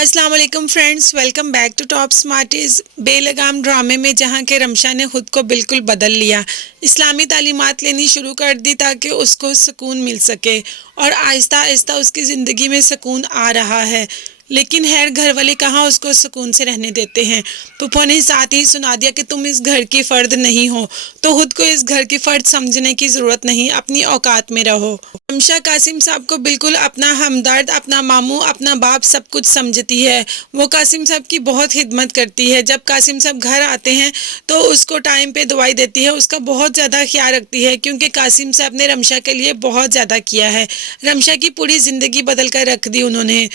अस्सलाम वालेकुम friends, welcome back to top smarties. बेलगाम ड्रामे में जहां के रमशा ने खुद को बिल्कुल बदल लिया, इस्लामी तालीमात लेनी शुरू कर दी ताकि उसको सुकून मिल सके और आहिस्ता आहिस्ता उसकी ज़िंदगी में सुकून आ रहा है। लेकिन खैर घर वाले कहाँ उसको सुकून से रहने देते हैं। पुप्पो ने साथ ही सुना दिया कि तुम इस घर की फ़र्द नहीं हो, तो खुद को इस घर की फ़र्द समझने की ज़रूरत नहीं, अपनी औकात में रहो। रमशा कासिम साहब को बिल्कुल अपना हमदर्द, अपना मामू, अपना बाप सब कुछ समझती है। वो कासिम साहब की बहुत खिदमत करती है। जब कासिम साहब घर आते हैं तो उसको टाइम पे दवाई देती है, उसका बहुत ज़्यादा ख्याल रखती है, क्योंकि कासिम साहब ने रमशा के लिए बहुत ज़्यादा किया है। रमशा की पूरी ज़िंदगी बदल कर रख दी उन्होंने।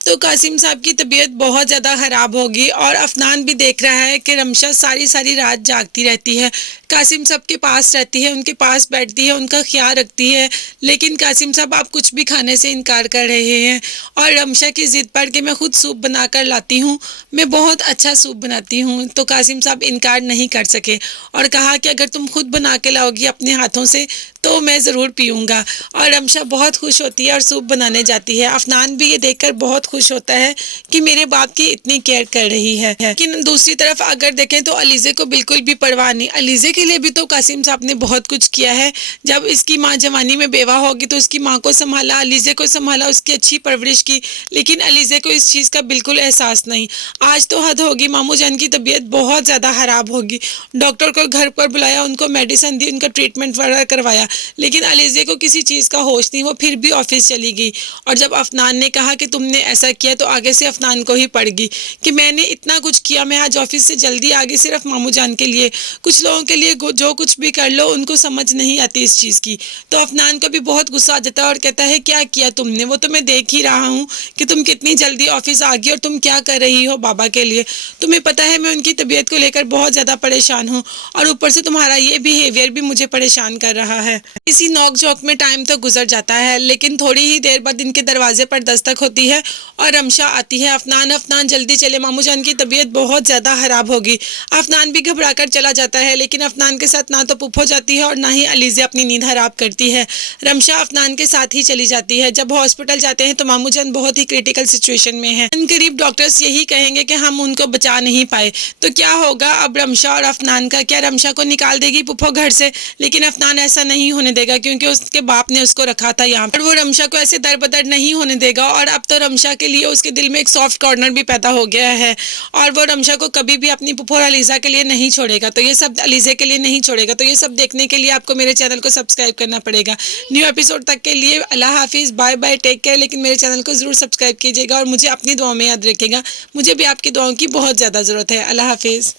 तो कासिम साहब की तबीयत बहुत ज़्यादा ख़राब होगी और अफनान भी देख रहा है कि रमशा सारी सारी रात जागती रहती है, कासिम साहब के पास रहती है, उनके पास बैठती है, उनका ख्याल रखती है। लेकिन कासिम साहब आप कुछ भी खाने से इनकार कर रहे हैं और रमशा की ज़िद पर कि मैं खुद सूप बना कर लाती हूँ, मैं बहुत अच्छा सूप बनाती हूँ। तो कासिम साहब इनकार नहीं कर सके और कहा कि अगर तुम खुद बना के लाओगी अपने हाथों से तो मैं ज़रूर पीऊँगा। और रमशा बहुत खुश होती है और सूप बनाने जाती है। अफनान भी ये देखकर बहुत खुश होता है कि मेरे बाप की इतनी केयर कर रही है। लेकिन दूसरी तरफ अगर देखें तो अलीज़े को बिल्कुल भी परवाह नहीं। अलीज़े के लिए भी तो कासिम साहब ने बहुत कुछ किया है। जब इसकी माँ जवानी में बेवा होगी तो उसकी माँ को संभाला, अलीज़े को संभाला, उसकी अच्छी परवरिश की। लेकिन अलीज़े को इस चीज़ का बिल्कुल एहसास नहीं। आज तो हद होगी, मामू जान की तबीयत बहुत ज़्यादा ख़राब होगी। डॉक्टर को घर पर बुलाया, उनको मेडिसिन दी, उनका ट्रीटमेंट वगैरह करवाया, लेकिन अलीज़े को किसी चीज़ का होश नहीं। वो फिर भी ऑफिस चली गई। और जब अफनान ने कहा कि तुमने ऐसा किया तो आगे से अफनान को ही पड़ गई कि मैंने इतना कुछ किया, मैं आज ऑफिस से जल्दी आ गई सिर्फ मामू जान के लिए। कुछ लोगों के लिए जो कुछ भी कर लो उनको समझ नहीं आती इस चीज़ की। तो अफनान को भी बहुत गुस्सा आ जाता है और कहता है क्या किया तुमने, वो तो मैं देख ही रहा हूँ कि तुम कितनी जल्दी ऑफिस आ गई और तुम क्या कर रही हो बाबा के लिए। तुम्हें पता है मैं उनकी तबीयत को लेकर बहुत ज़्यादा परेशान हूँ और ऊपर से तुम्हारा ये बिहेवियर भी मुझे परेशान कर रहा है। इसी नोक झोंक में टाइम तो गुजर जाता है, लेकिन थोड़ी ही देर बाद इनके दरवाजे पर दस्तक होती है और रमशा आती है। अफनान अफनान जल्दी चले, मामू जान की तबीयत बहुत ज़्यादा ख़राब होगी। अफनान भी घबरा कर चला जाता है, लेकिन अफनान के साथ ना तो पुप्पो जाती है और ना ही अलीज़े अपनी नींद हराब करती है। रमशा अफनान के साथ ही चली जाती है। जब हॉस्पिटल जाते हैं तो मामू जान बहुत ही क्रिटिकल सिचुएशन में है। करीब डॉक्टर्स यही कहेंगे कि हम उनको बचा नहीं पाए। तो क्या होगा अब रमशा और अफनान का? क्या रमशा को निकाल देगी पुप्पो घर से? लेकिन अफनान ऐसा नहीं होने देगा, क्योंकि उसके बाप ने उसको रखा था यहाँ पर। वो रमशा को ऐसे दर बदर नहीं होने देगा और अब तो रमशा के लिए उसके दिल में एक सॉफ्ट कॉर्नर भी पैदा हो गया है और वो रमशा को कभी भी अपनी पुप्पो और अलीज़ा के लिए नहीं छोड़ेगा। तो ये सब अलीज़े के लिए नहीं छोड़ेगा। तो ये सब देखने के लिए आपको मेरे चैनल को सब्सक्राइब करना पड़ेगा। न्यू एपिसोड तक के लिए अल्लाह हाफिज़, बाय बाय, टेक केयर। लेकिन मेरे चैनल को ज़रूर सब्सक्राइब कीजिएगा और मुझे अपनी दुआओं में याद रखिएगा। मुझे भी आपकी दुआओं की बहुत ज़्यादा ज़रूरत है। अल्लाह हाफिज़।